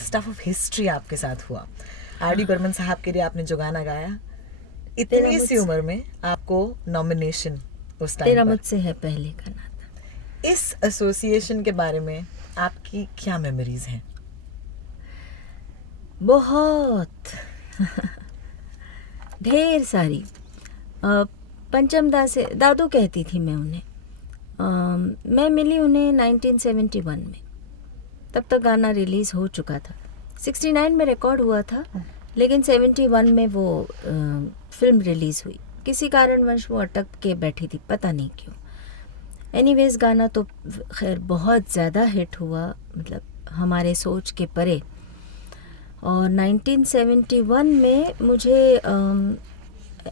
Stuff of history आपके साथ हुआ। आर डी बर्मन साहब के लिए आपने जो गाना गाया, इतनी सी उम्र में आपको नॉमिनेशन उस टाइम तेरा पर। मुझसे है पहले का नाता। इस एसोसिएशन के बारे में आपकी क्या मेमोरीज हैं? बहुत ढेर सारी। पंचम दा से दादू कहती थी मैं उन्हें। मैं मिली उन्हें 1971 में, तब तक गाना रिलीज़ हो चुका था। 69 में रिकॉर्ड हुआ था, लेकिन 71 में वो फिल्म रिलीज़ हुई। किसी कारणवश वो अटक के बैठी थी, पता नहीं क्यों। एनीवेज गाना तो खैर बहुत ज़्यादा हिट हुआ, मतलब हमारे सोच के परे। और 1971 में मुझे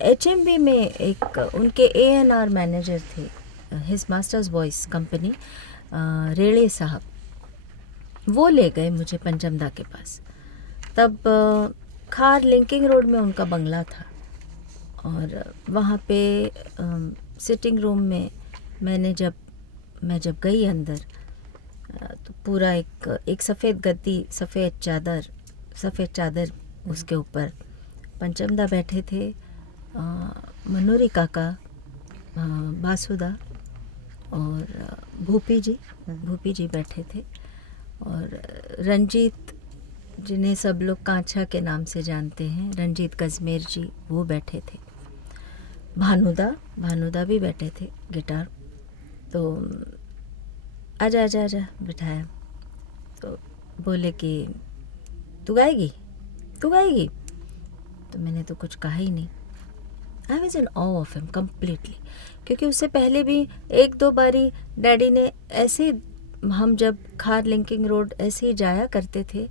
HMV में एक उनके A&R मैनेजर थे, हिज मास्टर्स वॉइस कंपनी, रेड़े साहब, वो ले गए मुझे पंचमदा के पास। तब खार लिंकिंग रोड में उनका बंगला था, और वहाँ पे सिटिंग रूम में मैं जब गई अंदर, तो पूरा एक सफ़ेद गद्दी, सफ़ेद चादर, उसके ऊपर पंचमदा बैठे थे, मनोरी काका, बासुदा और भूपी जी बैठे थे, और रंजीत, जिन्हें सब लोग कांचा के नाम से जानते हैं, रंजीत गजमेर जी, वो बैठे थे। भानुदा भी बैठे थे, गिटार। तो आजा बिठाया, तो बोले कि तू गाएगी। तो मैंने तो कुछ कहा ही नहीं। I was in awe of him completely, क्योंकि उससे पहले भी एक दो बारी डैडी ने ऐसे, हम जब खार लिंकिंग रोड ऐसे ही जाया करते थे,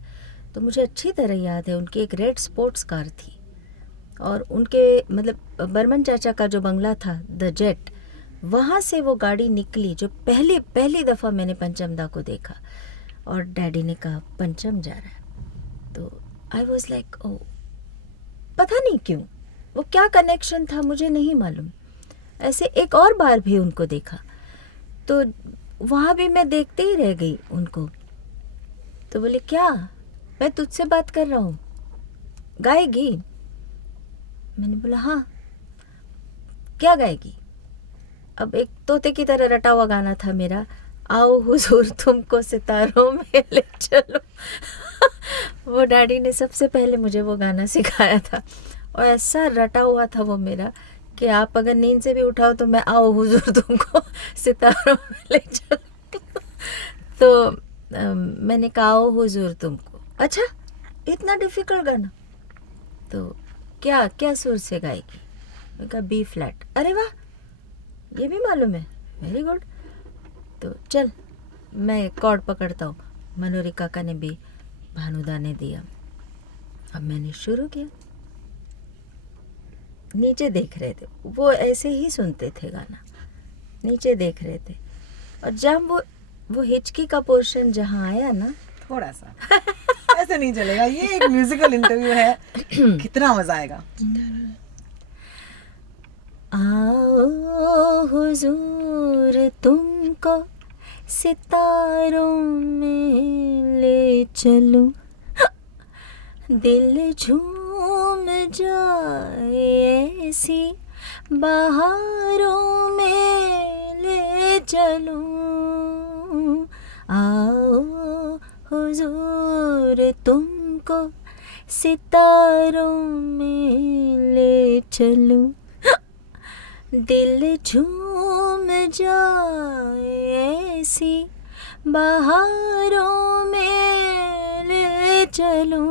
तो मुझे अच्छी तरह याद है उनकी एक रेड स्पोर्ट्स कार थी, और उनके मतलब बर्मन चाचा का जो बंगला था द जेट, वहाँ से वो गाड़ी निकली जो पहली दफ़ा मैंने पंचमदा को देखा। और डैडी ने कहा पंचम जा रहा है, तो आई वॉज लाइक ओ, पता नहीं क्यों, वो क्या कनेक्शन था मुझे नहीं मालूम। ऐसे एक और बार भी उनको देखा, तो वहाँ भी मैं देखते ही रह गई उनको। तो बोले क्या, मैं तुझसे बात कर रहा हूँ, गाएगी? मैंने बोला हाँ। क्या गाएगी? अब एक तोते की तरह रटा हुआ गाना था मेरा, आओ हुजूर तुमको सितारों में ले चलो। वो डैडी ने सबसे पहले मुझे वो गाना सिखाया था, और ऐसा रटा हुआ था वो मेरा कि आप अगर नींद से भी उठाओ तो मैं आओ हुजूर तुमको सितारों में ले चलो। तो मैंने कहा आओ हुजूर तुमको। अच्छा, इतना डिफिकल्ट गाना, तो क्या सुर से गाएगी? मैं कहा बी फ्लैट। अरे वाह, ये भी मालूम है, वेरी गुड। तो चल मैं कॉर्ड पकड़ता हूँ। मनोरी काका ने भी, भानुदा ने दिया। अब मैंने शुरू किया। नीचे देख रहे थे वो, ऐसे ही सुनते थे गाना, नीचे देख रहे थे। और जब वो हिचकी का पोर्शन जहाँ आया ना, थोड़ा सा ऐसे नहीं चलेगा, ये एक म्यूजिकल इंटरव्यू है, कितना मजा आएगा। आओ हुजूर तुमको सितारों में ले चलूं, दिल झूम जाए ऐसी बहारों में ले चलूं। आओ हुजूर तुमको सितारों में ले चलूं, दिल झूम जाए ऐसी बहारों में ले चलूं।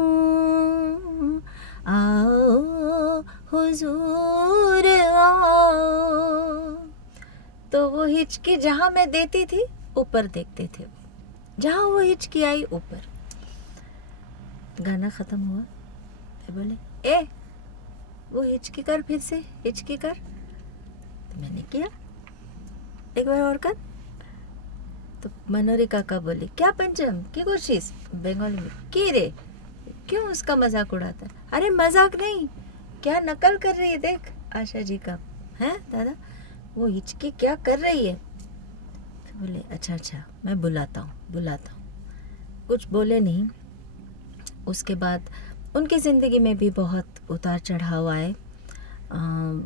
आओ हुजूर आओ। तो वो हिचकी जहाँ मैं देती थी, ऊपर देखते थे, जहाँ वो हिचकी आई ऊपर। गाना ख़त्म हुआ, फिर बोले ए वो हिचकी कर, फिर से हिचकी कर। तो मैंने किया, एक बार और कर। तो मनोरी काका बोले क्या पंचम की कोशिश, बंगाली में की रे, क्यों उसका मजाक उड़ाता है? अरे मजाक नहीं, क्या नकल कर रही है देख आशा जी का, हैं दादा वो हिचकी क्या कर रही है। तो बोले अच्छा मैं बुलाता हूँ। कुछ बोले नहीं, उसके बाद उनकी ज़िंदगी में भी बहुत उतार चढ़ाव आए।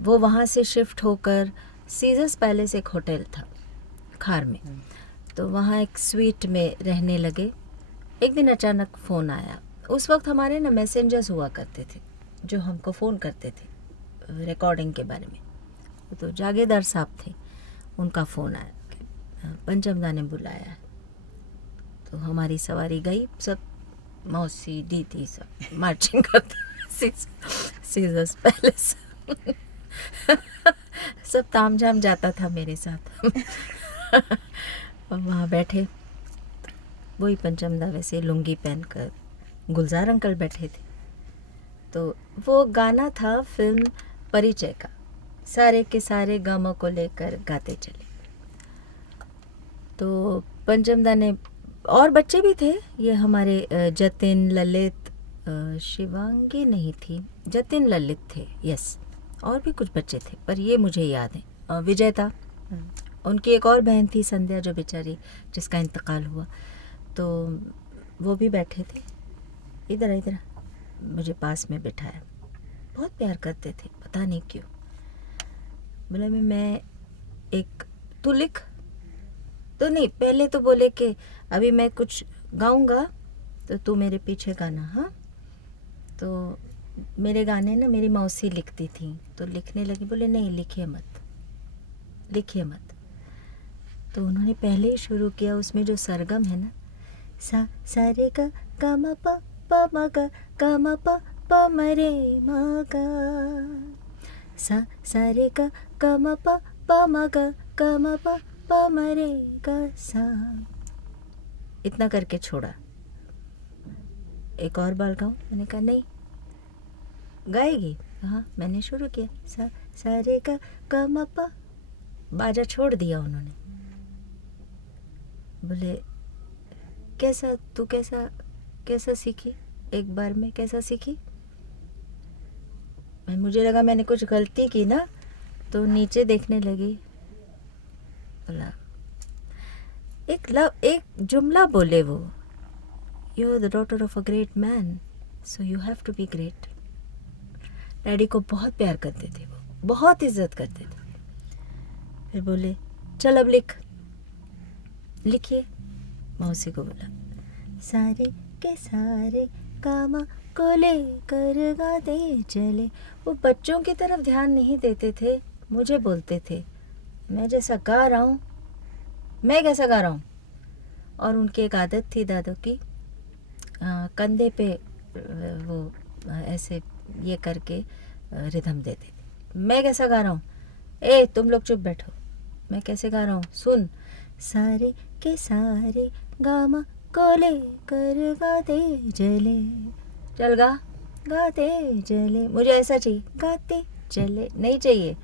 वो वहाँ से शिफ्ट होकर सीजर्स पैलेस एक होटल था खार में, तो वहाँ एक स्वीट में रहने लगे। एक दिन अचानक फ़ोन आया। उस वक्त हमारे ना मैसेंजर्स हुआ करते थे जो हमको फ़ोन करते थे रिकॉर्डिंग के बारे में। तो जागीरदार साहब थे, उनका फ़ोन आया कि पंचमदा ने बुलाया है। तो हमारी सवारी गई, सब मौसी दीदी सब मार्चिंग करते सीजर्स पैलेस। सब तामझाम जाता था मेरे साथ। और वहाँ बैठे, वही पंचमदा वैसे लुंगी पहनकर, गुलजार अंकल बैठे थे। तो वो गाना था फिल्म परिचय का, सारे के सारे गमों को लेकर गाते चले। तो पंचमदा ने, और बच्चे भी थे, ये हमारे जतिन, ललित, शिवांगी नहीं थी, जतिन ललित थे, यस, और भी कुछ बच्चे थे पर ये मुझे याद है। विजयता, उनकी एक और बहन थी संध्या जो बेचारी जिसका इंतकाल हुआ, तो वो भी बैठे थे। इधर इधर मुझे पास में बिठाया, बहुत प्यार करते थे, पता नहीं क्यों। बोले मैं एक, तू लिख, तो नहीं, पहले तो बोले कि अभी मैं कुछ गाऊंगा तो तू मेरे पीछे गाना। हाँ, तो मेरे गाने ना मेरी मौसी लिखती थी, तो लिखने लगी। बोले नहीं, लिखिए मत, लिखिए मत। तो उन्होंने पहले ही शुरू किया, उसमें जो सरगम है ना, सा सा रे गा म प म ग म प म रे म ग, सा रे गा म प म ग म प म रे ग सा। इतना करके छोड़ा। एक और बार गाऊं? मैंने कहा नहीं। गाएगी? हाँ, मैंने शुरू किया, सा रे गा म प, बाजा छोड़ दिया उन्होंने। बोले कैसा, तू कैसा सीखी, एक बार में कैसा सीखी? मुझे लगा मैंने कुछ गलती की ना, तो नीचे देखने लगी। बोला एक जुमला बोले वो, you are the daughter of a great man, so you have to be great. Daddy को बहुत प्यार करते थे वो, बहुत इज्जत करते थे। फिर बोले चल अब लिख, लिखिए। मौसी को बोला सारे के सारे काम को लेकर गाते चले। वो बच्चों की तरफ ध्यान नहीं देते थे, मुझे बोलते थे मैं जैसा गा रहा हूँ, मैं कैसा गा रहा हूँ। और उनकी एक आदत थी दादू की, कंधे पे वो ऐसे ये करके रिदम देते थे। मैं कैसा गा रहा हूँ, ए तुम लोग चुप बैठो, मैं कैसे गा रहा हूँ सुन। सारे के सारे गामा को लेकर गाते चले, चल गा, गाते चले। मुझे ऐसा चाहिए, गाते चले नहीं चाहिए।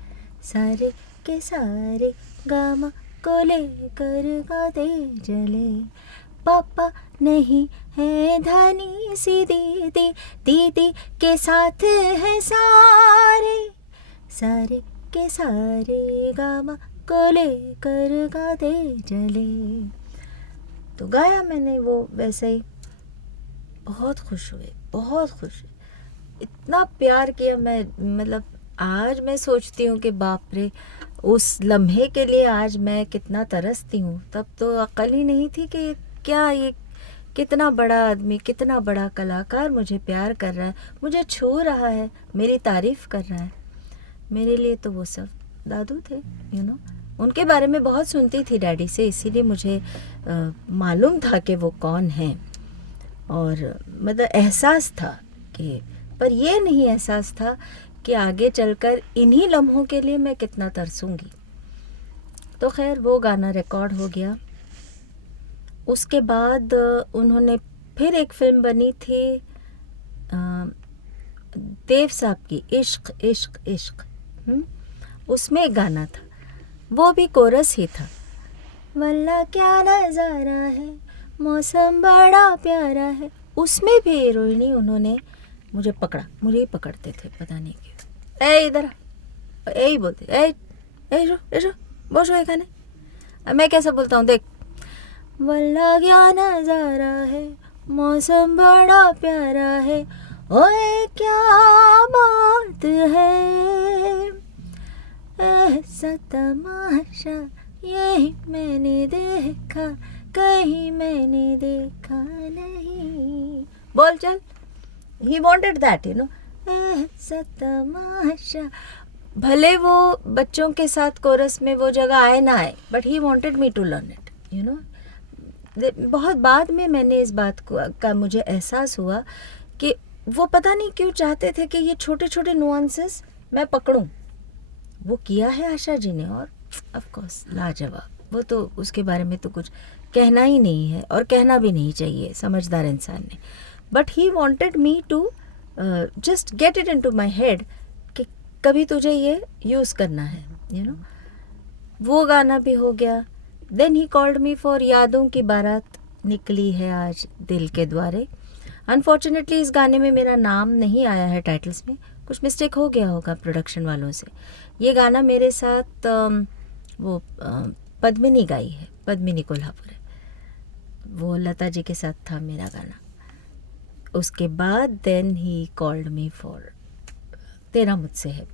सारे के सारे गामा को लेकर गाते चले। पापा नहीं है धनी सी दीदी, दीदी के साथ है सारे, सारे के सारे गामा को लेकर गाते चले। तो गाया मैंने वो वैसे ही। बहुत खुश हुए, बहुत खुश, इतना प्यार किया मैं। मतलब आज मैं सोचती हूँ कि बाप रे, उस लम्हे के लिए आज मैं कितना तरसती हूँ। तब तो अक्ल ही नहीं थी कि क्या ये कितना बड़ा आदमी, कितना बड़ा कलाकार मुझे प्यार कर रहा है, मुझे छू रहा है, मेरी तारीफ़ कर रहा है। मेरे लिए तो वो सब दादू थे, यू नो। उनके बारे में बहुत सुनती थी डैडी से, इसीलिए मुझे मालूम था कि वो कौन हैं। और मतलब एहसास था कि, पर ये नहीं एहसास था कि आगे चलकर इन्हीं लम्हों के लिए मैं कितना तरसूंगी। तो खैर वो गाना रिकॉर्ड हो गया। उसके बाद उन्होंने फिर एक फिल्म बनी थी देव साहब की, इश्क इश्क इश्क, उसमें एक गाना था, वो भी कोरस ही था। वल्ला क्या नज़ारा है, मौसम बड़ा प्यारा है। उसमें भी हीरोइनी उन्होंने मुझे पकड़ा, मुझे ही पकड़ते थे पता नहीं क्यों। ए इधर, यही बोलते, ए बोशो ये खाने। मैं कैसा बोलता हूँ देख, वल्ला क्या नज़ारा है, मौसम बड़ा प्यारा है, ओए क्या बात है, ऐसा तमाशा यही मैंने देखा, कहीं मैंने देखा नहीं. बोल चल. He wanted that, you know. ऐसा तमाशा. भले वो बच्चों के साथ कोरस में वो जगह आए ना आए, but he wanted me to learn it, you know. बहुत बाद में मैंने इस बात का मुझे एहसास हुआ कि वो पता नहीं क्यों चाहते थे कि ये छोटे छोटे नुआंसेस मैं पकड़ूं. वो किया है आशा जी ने, और ऑफ कोर्स लाजवाब. वो तो उसके बारे में तो कुछ कहना ही नहीं है, और कहना भी नहीं चाहिए समझदार इंसान ने. But he wanted me to just get it into my head कि कभी तुझे ये यूज़ करना है, यू नो. वो गाना भी हो गया. Then he called me for यादों की बारात निकली है आज दिल के द्वारे. अनफॉर्चुनेटली इस गाने में मेरा नाम नहीं आया है टाइटल्स में, कुछ मिस्टेक हो गया होगा प्रोडक्शन वालों से. ये गाना मेरे साथ पद्मिनी गाई है, पद्मिनी कोल्हापुर है, वो लता जी के साथ था मेरा गाना. उसके बाद then he called me for तेरा मुझसे है.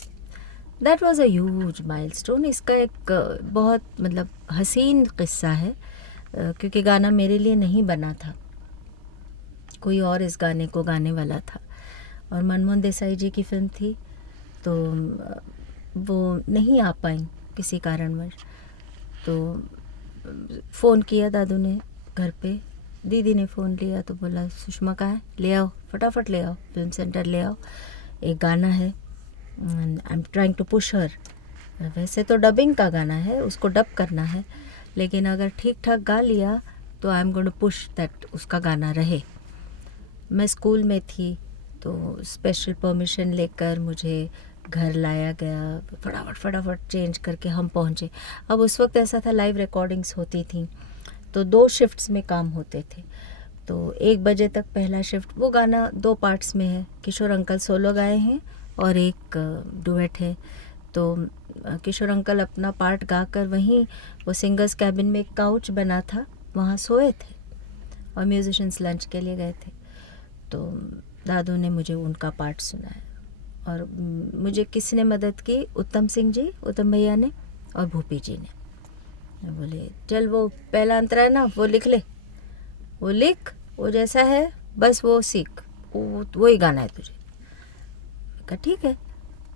That was a huge milestone. इसका एक बहुत मतलब हसीन किस्सा है, क्योंकि गाना मेरे लिए नहीं बना था, कोई और इस गाने को गाने वाला था, और मनमोहन देसाई जी की फिल्म थी, तो वो नहीं आ पाई किसी कारणवश. तो फ़ोन किया दादू ने घर पे, दीदी ने फ़ोन लिया तो बोला सुषमा कहाँ है, ले आओ फटाफट, ले आओ फिल्म सेंटर ले आओ, एक गाना है, I am trying to push her. वैसे तो डबिंग का गाना है, उसको डब करना है, लेकिन अगर ठीक ठाक गा लिया तो I am going to push that उसका गाना रहे. मैं स्कूल में थी, तो स्पेशल परमिशन लेकर मुझे घर लाया गया. फटाफट चेंज करके हम पहुँचे. अब उस वक्त ऐसा था, लाइव रिकॉर्डिंग्स होती थी, तो 2 शिफ्ट्स में काम होते थे. तो 1 बजे तक पहला शिफ्ट. वो गाना 2 पार्ट्स में है, किशोर अंकल सोलो गाए हैं और एक डुएट है. तो किशोर अंकल अपना पार्ट गाकर वहीं वो सिंगर्स कैबिन में एक काउच बना था, वहाँ सोए थे, और म्यूजिशियंस लंच के लिए गए थे. तो दादू ने मुझे उनका पार्ट सुनाया, और मुझे किसी ने मदद की, उत्तम सिंह जी, उत्तम भैया ने, और भूपी जी ने. बोले चल वो पहला अंतरा है ना, वो लिख ले, वो लिख, वो जैसा है बस वो सीख, वो ही गाना है तुझे. कहा ठीक है.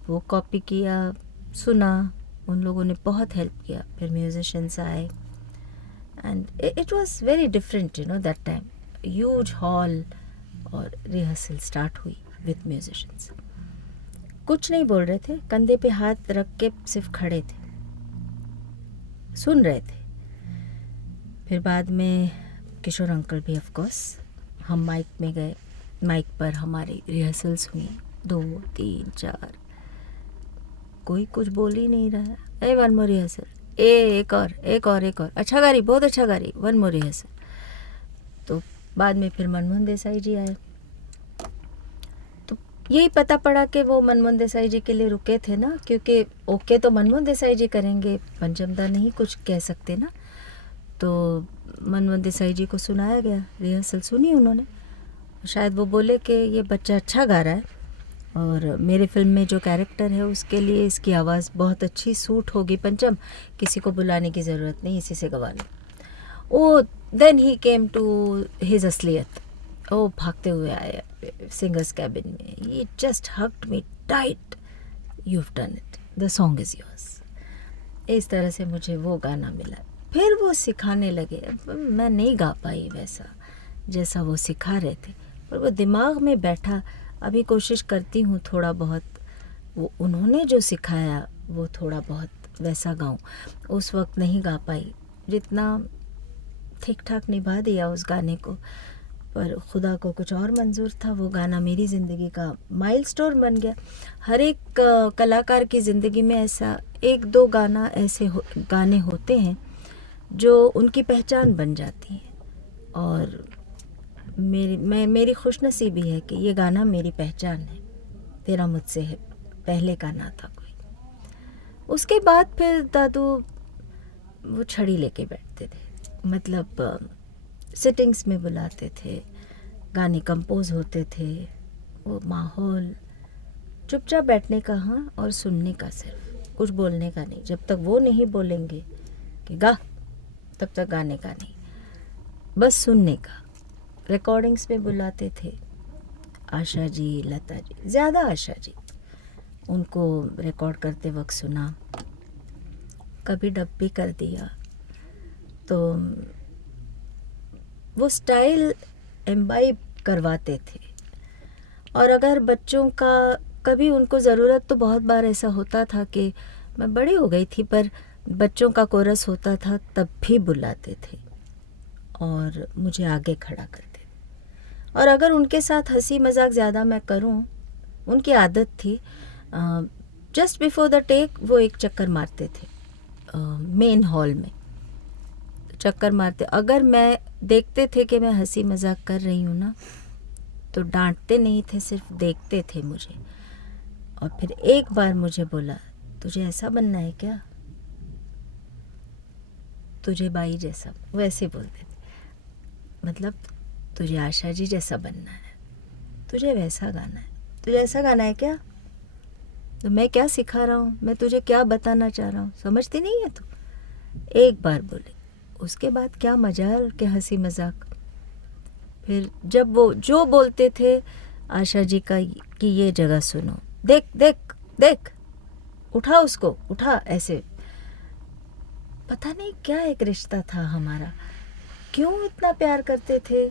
वो कॉपी किया, सुना, उन लोगों ने बहुत हेल्प किया. फिर म्यूजिशियंस आए, and it was very different, you know, that time. Huge hall, और रिहर्सल स्टार्ट हुई विद म्यूजिशियंस. कुछ नहीं बोल रहे थे, कंधे पे हाथ रख के सिर्फ खड़े थे, सुन रहे थे. फिर बाद में किशोर अंकल भी, ऑफ कोर्स, हम माइक में गए. माइक पर हमारी रिहर्सल्स हुई, 2, 3, 4. कोई कुछ बोल ही नहीं रहा. ए वन मोर रिहर्सल, एक और, अच्छा गा रही, बहुत अच्छा गा रही, 1 मोर रिहर्सल. तो बाद में फिर मनमोहन देसाई जी आए, तो यही पता पड़ा कि वो मनमोहन देसाई जी के लिए रुके थे ना, क्योंकि ओके तो मनमोहन देसाई जी करेंगे, पंचमदा नहीं कुछ कह सकते ना. तो मनमोहन देसाई जी को सुनाया गया, रिहर्सल सुनी उन्होंने. शायद वो बोले कि ये बच्चा अच्छा गा रहा है, और मेरे फिल्म में जो कैरेक्टर है उसके लिए इसकी आवाज़ बहुत अच्छी सूट होगी पंचम, किसी को बुलाने की ज़रूरत नहीं, इसी से गवा लो. Oh then he came to his असलियत. ओ भागते हुए आए सिंगर्स कैबिन में. He just hugged me tight, you have done it, the song is yours. इस तरह से मुझे वो गाना मिला. फिर वो सिखाने लगे. मैं नहीं गा पाई वैसा जैसा वो सिखा रहे थे, पर वो दिमाग में बैठा. अभी कोशिश करती हूँ थोड़ा बहुत वो उन्होंने जो सिखाया वो थोड़ा बहुत वैसा गाऊँ. उस वक्त नहीं गा पाई, जितना ठीक ठाक निभा दिया उस गाने को, पर खुदा को कुछ और मंजूर था. वो गाना मेरी ज़िंदगी का माइलस्टोन बन गया. हर एक कलाकार की ज़िंदगी में ऐसा 1-2 गाना ऐसे गाने होते हैं जो उनकी पहचान बन जाती हैं, और मेरी खुशनसीबी है कि ये गाना मेरी पहचान है. तेरा मुझसे है पहले का ना था कोई. उसके बाद फिर दादू वो छड़ी लेके बैठते थे, मतलब सिटिंग्स में बुलाते थे, गाने कंपोज होते थे, वो माहौल, चुपचाप बैठने का हाँ और सुनने का, सिर्फ कुछ बोलने का नहीं। जब तक वो नहीं बोलेंगे कि गा, तब तक गाने का नहीं, बस सुनने का। रिकॉर्डिंग्स में बुलाते थे, आशा जी, लता जी, ज़्यादा आशा जी, उनको रिकॉर्ड करते वक्त सुना, कभी डब भी कर दिया। तो वो स्टाइल एम्बाइब करवाते थे। और अगर बच्चों का कभी उनको ज़रूरत, तो बहुत बार ऐसा होता था कि मैं बड़ी हो गई थी पर बच्चों का कोरस होता था, तब भी बुलाते थे और मुझे आगे खड़ा करते थे। और अगर उनके साथ हंसी मजाक ज़्यादा मैं करूं, उनकी आदत थी, जस्ट बिफोर द टेक वो एक चक्कर मारते थे मेन हॉल में, चक्कर मारते। अगर मैं देखते थे कि मैं हंसी मजाक कर रही हूँ ना, तो डांटते नहीं थे, सिर्फ देखते थे मुझे। और फिर एक बार मुझे बोला, तुझे ऐसा बनना है क्या, तुझे बाई जैसा, वैसे बोलते थे, मतलब तुझे आशा जी जैसा बनना है, तुझे वैसा गाना है, तुझे ऐसा गाना है क्या। तो मैं क्या सिखा रहा हूँ, मैं तुझे क्या बताना चाह रहा हूँ, समझती नहीं है तू। एक बार बोले, उसके बाद क्या मजाल के हंसी मजाक। फिर जब वो जो बोलते थे आशा जी का कि ये जगह सुनो, देख देख देख, उठा उसको, उठा, ऐसे पता नहीं क्या एक रिश्ता था हमारा। क्यों इतना प्यार करते थे,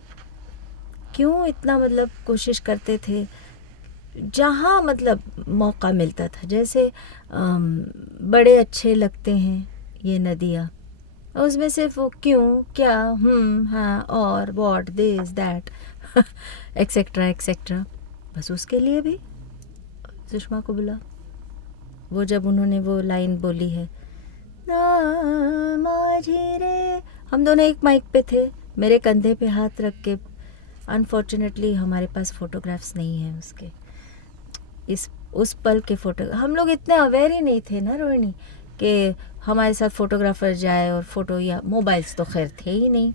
क्यों इतना मतलब कोशिश करते थे, जहाँ मतलब मौका मिलता था। जैसे बड़े अच्छे लगते हैं ये नदियाँ, उसमें सिर्फ वो क्यों, क्या, हाँ, और what, this that, etcetera etcetera. बस उसके लिए भी सुषमा को बुला। वो जब उन्होंने वो लाइन बोली है, ना माझी रे, हम दोनों एक माइक पे थे, मेरे कंधे पे हाथ रख के। अनफॉर्चुनेटली हमारे पास फोटोग्राफ्स नहीं हैं उसके, इस उस पल के फोटो। हम लोग इतने अवेयर ही नहीं थे ना रोहिणी कि हमारे साथ फोटोग्राफर जाए और फोटो, या मोबाइल्स तो खैर थे ही नहीं,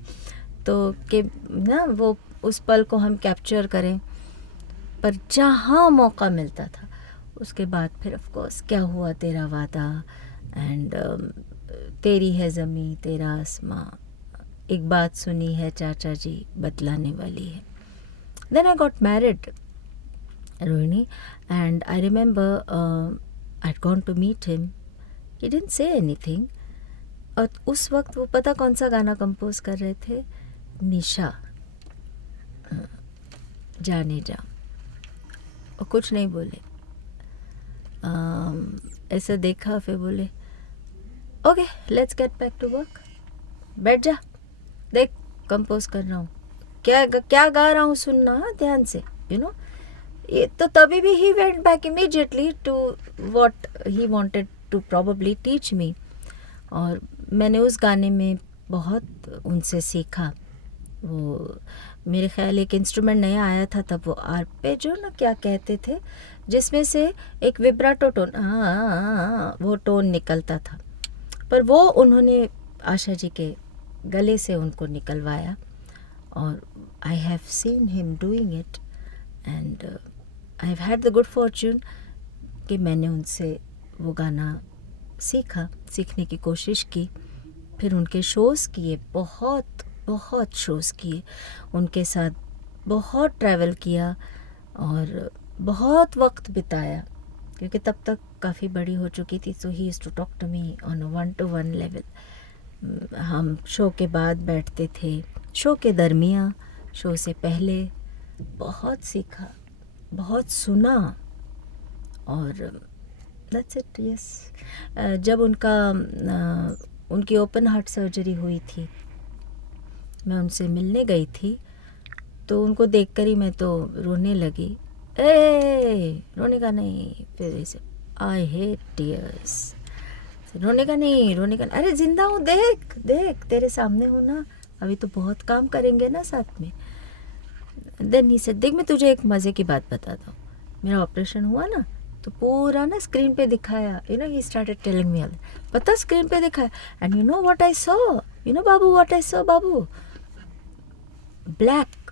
तो कि ना वो उस पल को हम कैप्चर करें। पर जहाँ मौका मिलता था, उसके बाद फिर ऑफ कोर्स क्या हुआ तेरा वादा, एंड तेरी है ज़मीं तेरा आसमां, एक बात सुनी है चाचा जी बतलाने वाली है। Then I got married Rohini, and I remember I had gone to meet him, he didn't say anything. और उस वक्त वो पता कौन सा गाना कंपोज कर रहे थे, निशा, जाने जा। और कुछ नहीं बोले, ऐसा देखा, फिर बोले okay let's get back to work, बैठ जा, देख कंपोज कर रहा हूँ, क्या क्या गा रहा हूँ, सुनना ध्यान से, यू नो। ये तो तभी भी he went back immediately to what he wanted to probably teach me. और मैंने उस गाने में बहुत उनसे सीखा। वो मेरे ख्याल एक इंस्ट्रूमेंट नया आया था तब, वो आर्पेजो ना क्या कहते थे, जिसमें से एक विब्राटो टोन, वो टोन निकलता था, पर वो उन्होंने आशा जी के गले से उनको निकलवाया। और I have seen him doing it, and I have had the good Fortune कि मैंने उनसे वो गाना सीखा, सीखने की कोशिश की। फिर उनके शोज़ किए, बहुत बहुत शोज़ किए, उनके साथ बहुत ट्रैवल किया और बहुत वक्त बिताया, क्योंकि तब तक काफ़ी बड़ी हो चुकी थी। So he used to talk to me on a 1-to-1 level. हम शो के बाद बैठते थे, शो के दरमियाँ, शो से पहले, बहुत सीखा, बहुत सुना। और दैट्स इट, यस। जब उनकी ओपन हार्ट सर्जरी हुई थी, मैं उनसे मिलने गई थी, तो उनको देखकर ही मैं तो रोने लगी। रोने का नहीं, फिर ऐसे आई हेट टीयर्स, रोने का नहीं, रोने का नहीं, अरे जिंदा हूँ, देख देख तेरे सामने हूँ ना, अभी तो बहुत काम करेंगे ना साथ में। देन ही सेड, देख मैं तुझे एक मज़े की बात बताता हूँ, मेरा ऑपरेशन हुआ ना तो पूरा ना स्क्रीन पे दिखाया, you know, he started telling me all, पता स्क्रीन पे दिखाया, and you know what I saw, you know Babu, what I saw Babu, black